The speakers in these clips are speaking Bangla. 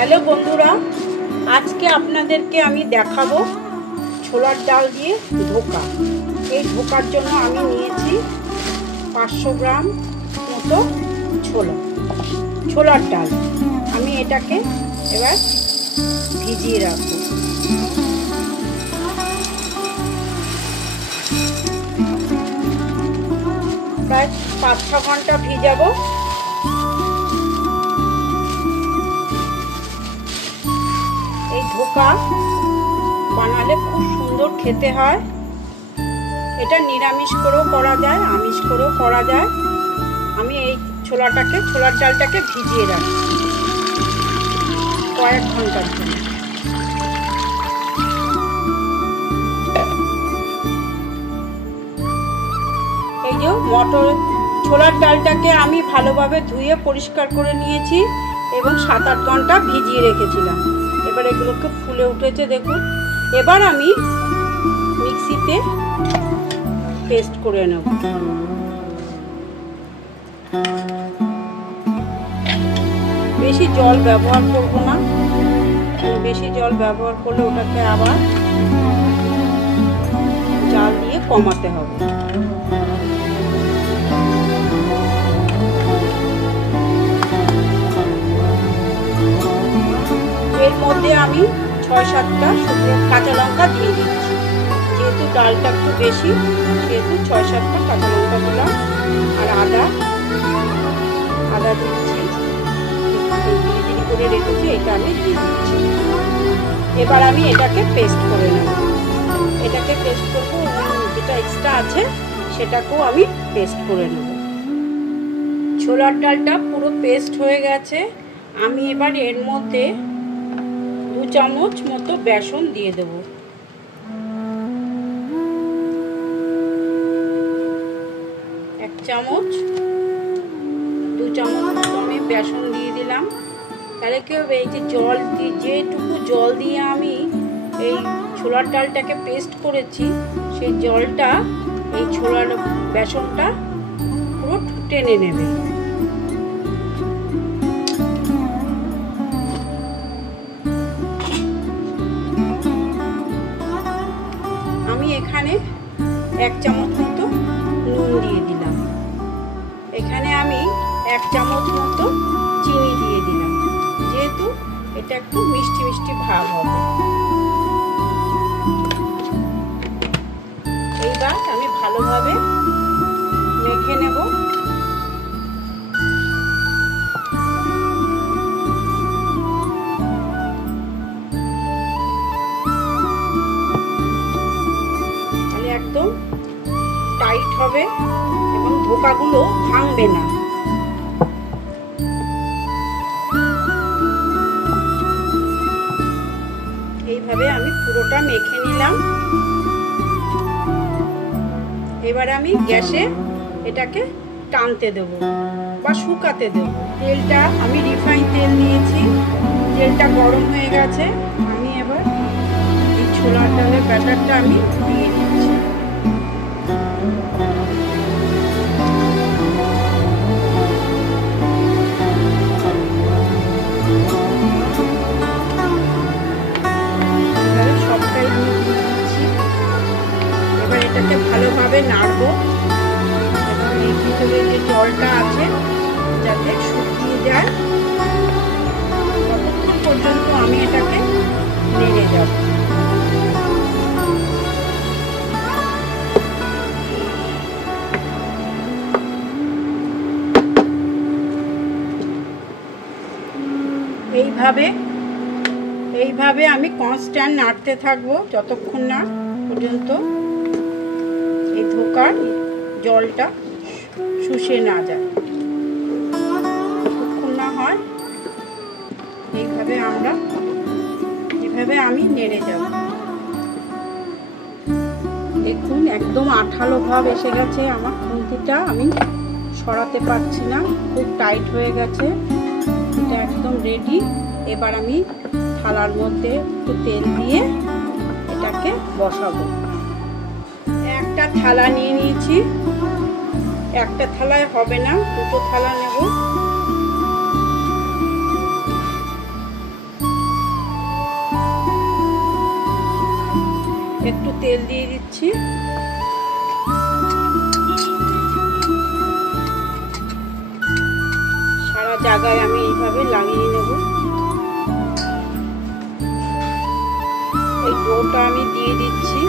हेलो बंधुरा आज के आपनादेरके आमी देखाबो छोलार डाल दिए धोका। এই ধোকার জন্য আমি নিয়েছি 500 গ্রাম মতো ছোলার ডাল। আমি এটাকে এবার ভিজিয়ে রাখবো। প্রায় 5-6 ঘন্টা ভিজাবো। এই ধোকা বানালে খুব সুন্দর খেতে হয়। এটা নিরামিষ করেও করা যায়, আমিষ করেও করা যায়। আমি এই ছোলার ডালটাকে ভিজিয়ে রাখি কয়েক ঘন্টার জন্য। এই যে ছোলার ডালটাকে আমি ভালোভাবে ধুয়ে পরিষ্কার করে নিয়েছি এবং 7-8 ঘন্টা ভিজিয়ে রেখেছিলাম। এবার এগুলোকে ফুলে উঠেছে দেখুন। এবার আমি মিক্সিতে পেস্ট করে নেব। বেশি জল ব্যবহার করব না, বেশি জল ব্যবহার করলে ওটাকে আবার জাল দিয়ে কমাতে হবে। এর মধ্যে আমি 6-7টা শুকনো কাঁচা লঙ্কা দিয়ে দিচ্ছি। যেহেতু ডালটা একটু বেশি সেহেতু 6-7টা কাঁচা লঙ্কা দিলাম। আর আদা দিচ্ছি, ধীরে করে রেখেছি, এটা আমি দিয়ে দিচ্ছি। এবার আমি এটাকে পেস্ট করে নেব। এটাকে পেস্ট করবো, যেটা এক্সট্রা আছে সেটাকেও আমি পেস্ট করে নেব। ছোলার ডালটা পুরো পেস্ট হয়ে গেছে। আমি এবার এর মধ্যে 2 চামচ মতো বেসন দিয়ে দেব। এক চামচ 2 চামচ মতো আমি বেসন দিয়ে দিলাম। তাহলে কি হবে, এই যে জল দিয়ে, যেটুকু জল দিয়ে আমি এই ছোলার ডালটাকে পেস্ট করেছি, সেই জলটা এই বেসনটা পুরো টেনে নেবে। এখানে 1 চামচ মতো নুন দিয়ে দিলাম। এখানে আমি 1 চামচ মতো চিনি দিয়ে দিলাম, যেহেতু এটা একটু মিষ্টি মিষ্টি ভাব হবে। এইবার আমি ভালোভাবে মেখে নেব। একদম টাইট হবে এবং ধোকাগুলো ভাঙবে না। এইভাবে আমি পুরোটা মেখে নিলাম। এবার আমি গ্যাসে এটাকে টানতে দেব বা শুকাতে দেব। তেলটা আমি রিফাইন তেল নিয়েছি, তেলটা গরম হয়ে গেছে। আমি এবার এই ছোলার ডালের ব্যাটারটা আমি দিয়ে দিচ্ছি। সবটাই আমি দিয়ে দিচ্ছি। এবার এটাকে ভালোভাবে নাড়বো এবং এই ভিতরে যে জলটা আছে যাতে শুকিয়ে যায় ততক্ষণ পর্যন্ত আমি এটাকে নেড়ে যাব। এইভাবে আমি কনস্ট্যান্ট নাড়তে থাকবো যতক্ষণ না পর্যন্ত এই ধোকার জলটা শুষে না যায়। যতক্ষণ না হয় এইভাবে আমি নেড়ে যাব। দেখুন একদম আঠালো ভাব এসে গেছে আমার খুন্তিটা, আমি সরাতে পারছি না, খুব টাইট হয়ে গেছে। এটা একদম রেডি। এবার আমি থালার মধ্যে একটু তেল দিয়ে এটাকে বসাবো। একটা থালা নিয়ে নিয়েছি। একটা থালায় হবে না, দুটো থালা নেব। একটু তেল দিয়ে দিচ্ছি। সারা জায়গায় আমি এইভাবে লাগিয়ে নেব। এই ডোটা আমি দিয়ে দিচ্ছি।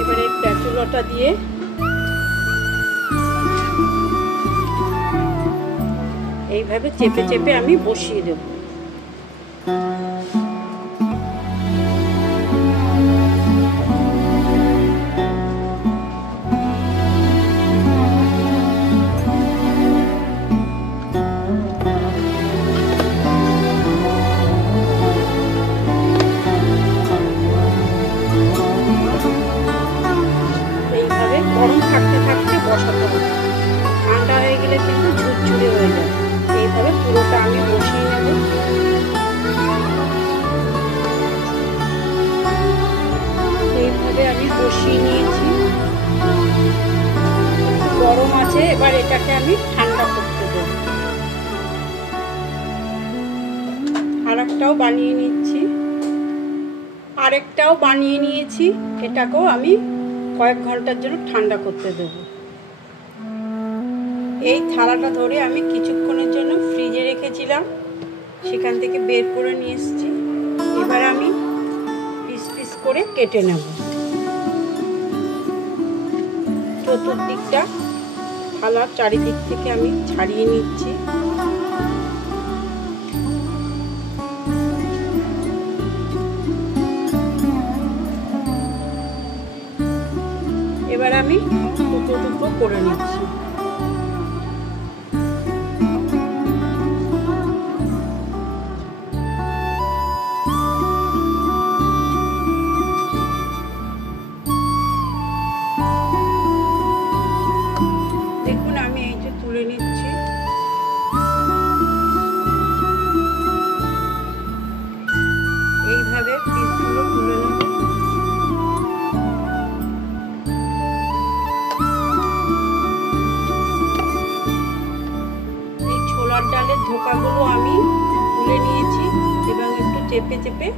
এবারে স্প্যাচুলাটা দিয়ে এইভাবে চেপে চেপে আমি বসিয়ে দেব। এইভাবে গরম থাকতে থাকতে বসাতে হবে, ঠান্ডা হয়ে গেলে কিন্তু ঝুরঝুরে হয়ে যাবে। এইভাবে পুরোটা আমি বসিয়ে নেব। এইভাবে আমি বসিয়ে নিয়েছি। গরম আছে, এবার এটাকে আমি ঠান্ডা করতে দেব। আরেকটাও বানিয়ে নিচ্ছি। আরেকটাও বানিয়ে নিয়েছি, এটাকেও আমি কয়েক ঘন্টার জন্য ঠান্ডা করতে দেব। এই থালাটা ধরে আমি কিছুক্ষণের জন্য ফ্রিজে রেখেছিলাম, সেখান থেকে বের করে নিয়ে এসেছি। এবার আমি পিস পিস করে কেটে নেব। চতুর্দিকটা থালার চারিদিক থেকে আমি ছাড়িয়ে নিচ্ছি। এবার আমি টুকরো টুকরো করে নিচ্ছি। দেখুন আমি এই যে তুলে নিচ্ছি। এইভাবে পিসগুলো তুলে নেব। এই ছোলার ডালের ধোকাগুলো আমি তুলে নিয়েছি এবং একটু চেপে চেপে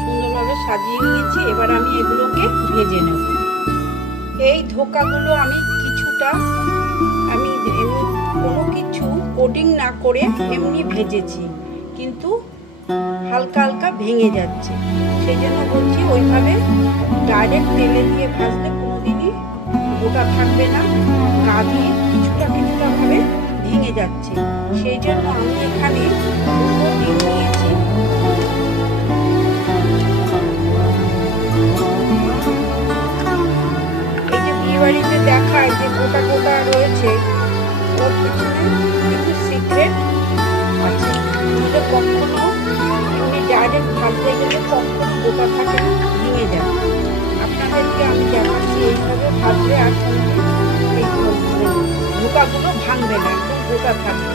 সুন্দরভাবে সাজিয়ে নিয়েছি। এবার আমি এগুলোকে ভেজে নেব। এই ধোকাগুলো আমি কিছুটা কোনো কিছু কোটিং না করে এমনি ভেজেছি, কিন্তু হালকা হালকা ভেঙে যাচ্ছে। সেই জন্য বলছি ওইভাবে ডাইরেক্ট তেলে দিয়ে ভাজলে কোনোদিনই গোটা থাকবে না, গা দিয়ে কিছুটা কিছুটা ভাবে ভেঙে যাচ্ছে। সেই জন্য আমি এখানে দুটো ডিম নিয়েছি। এই যে বিয়েবাড়িতে দেখায় যে গোটা গোটা রয়েছে, ওর পিছনে কিছু সিক্রেট আছে। নইলে কখনো এমনি ডাইরেক্ট ভাজতে গেলে কখনো গোটা থাকে না, ভেঙে যায়। আপনাদেরকে আমি দেখাচ্ছি এইভাবে ভাজলে আর এই ধোকাগুলো ভাঙবে না, একদম গোটা থাকবে।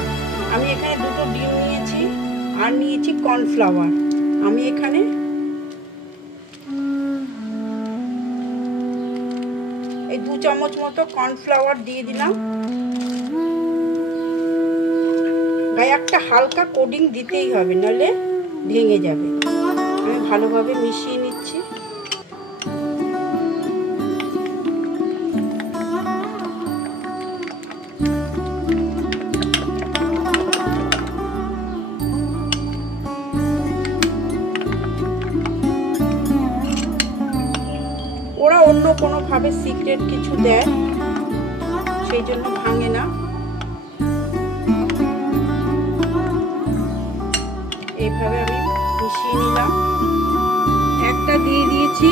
আমি এখানে দুটো ডিম নিয়েছি আর নিয়েছি কর্নফ্লাওয়ার। আমি এখানে এই 2 চামচ মতো কর্নফ্লাওয়ার দিয়ে দিলাম। গায়ে একটা হালকা কোটিং দিতেই হবে, নাহলে ভেঙে যাবে। আমি ভালোভাবে মিশিয়ে নিচ্ছি। ওরা অন্য কোনোভাবে সিক্রেট কিছু দেয়, সেই জন্য ভাঙে না। এইভাবে আমি মিশিয়ে নিলাম। একটা দিয়ে দিয়েছি।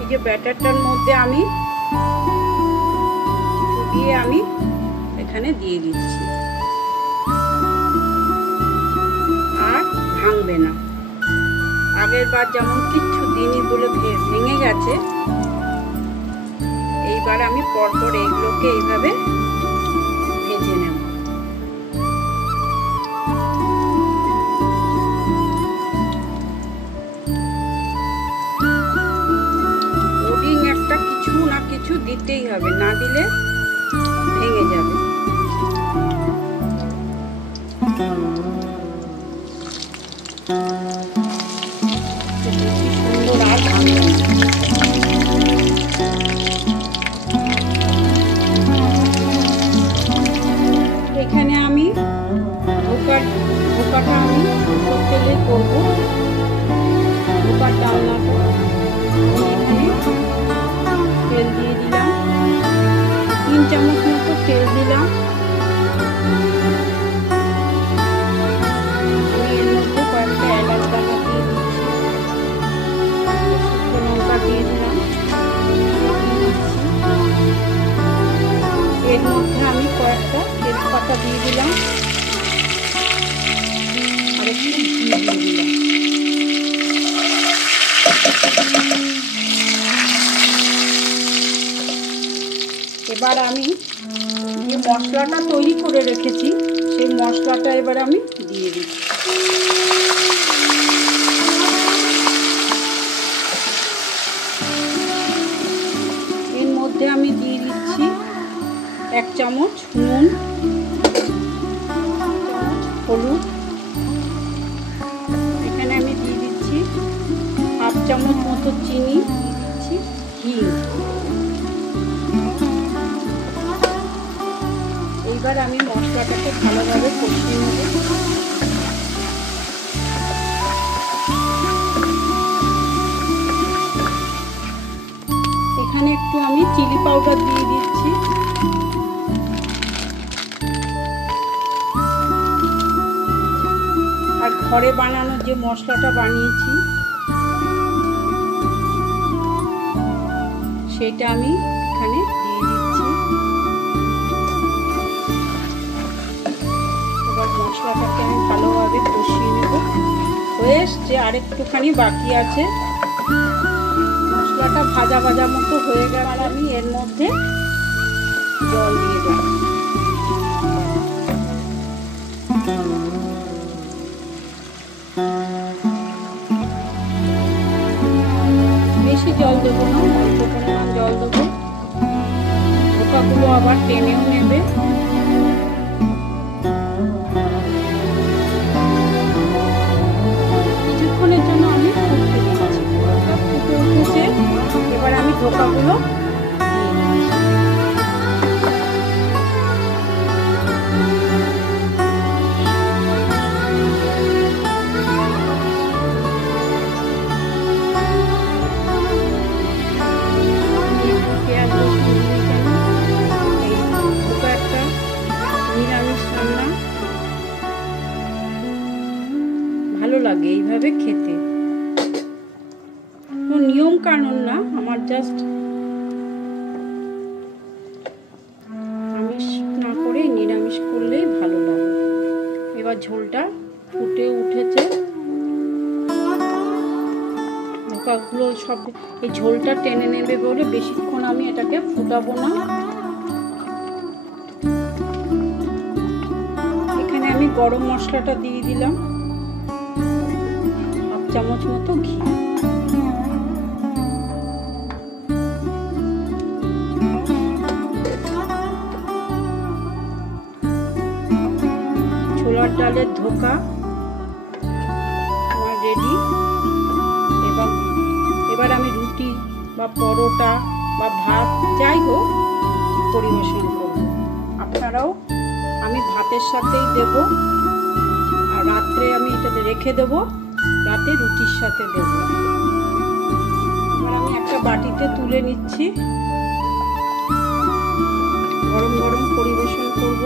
এই যে ব্যাটারটার মধ্যে আমি এখানে দিয়ে দিচ্ছি, আর ভাঙবে না। আগের বার যেমন কিচ্ছু দিনই বলে ভেঙে গেছে, এইবার আমি পরপর এগুলোকে এইভাবে ভেজে নেব। কোটিং একটা কিছু না কিছু দিতেই হবে, না দিলে ভেঙে যাবে। বেশি সুন্দর আর ভালো এখানে আমি ধোকাটা আমি সরষের তেলে করবো। ধোকার ডালনাটা এখানে তেল দিয়ে দিলাম, 3 চামচ মতো তেল দিলাম। আমি এর মধ্যে কয়েকটা এলাচ দানা দিয়ে দিচ্ছি, শুকনো লঙ্কা দিয়ে দিলাম। এর মধ্যে আমি কয়েকটা তেজপাতা দিয়ে দিলাম আর একটু ঘি দিয়ে দিলাম। এবার আমি যে মশলাটা তৈরি করে রেখেছি সেই মশলাটা এবার আমি দিয়ে দিচ্ছি। এর মধ্যে আমি দিয়ে দিচ্ছি 1 চামচ নুন, 1 চামচ হলুদ, এখানে আমি দিয়ে দিচ্ছি 1/2 চামচ মতো চিনি, দিয়ে দিচ্ছি ঘি। এইবার আমি মশলাটাকে ভালোভাবে কষিয়ে নেব। এখানে একটু আমি চিলি পাউডার দিয়ে দিচ্ছি। আর ঘরে বানানো যে মশলাটা বানিয়েছি সেটা আমি এখানে দিয়ে দিচ্ছি। এবার মশলাটাকে আমি ভালোভাবে কষিয়ে নেব। হয়ে এসছে, আর একটুখানি বাকি আছে। মশলাটা ভাজা ভাজা মতো হয়ে গেল, আর আমি এর মধ্যে জল দিয়ে দেব। বেশি জল দেবো না, অল্প পরিমাণ জল দেবো। ধোকাগুলো আবার টেনেও নেবে। কিছুক্ষণের জন্য আমি ফুটতে দিচ্ছি। ফুটে উঠেছে, এবার আমি ধোকাগুলো ভালো লাগে এইভাবে খেতে। কোনো নিয়ম কানুন না, আমার জাস্ট আমিষ না করে নিরামিষ করলেই ভালো লাগে। এবার ঝোলটা ফুটে উঠেছে, ধোকাগুলো সব এই ঝোলটা টেনে নেবে বলে বেশিক্ষণ আমি এটাকে ফুটাবো না। এখানে আমি গরম মশলাটা দিয়ে দিলাম, 1 চামচ মতো ঘি। ছোলার ডালের ধোকা আমার রেডি। এবার আমি রুটি বা পরোটা বা ভাত যাই হোক পরিবেশন করব। আপনারাও, আমি ভাতের সাথেই দেব, আর রাত্রে আমি এটাতে রেখে দেব, রাতে রুটির সাথে দেব। এবার আমি একটা বাটিতে তুলে নিচ্ছি, গরম গরম পরিবেশন করব।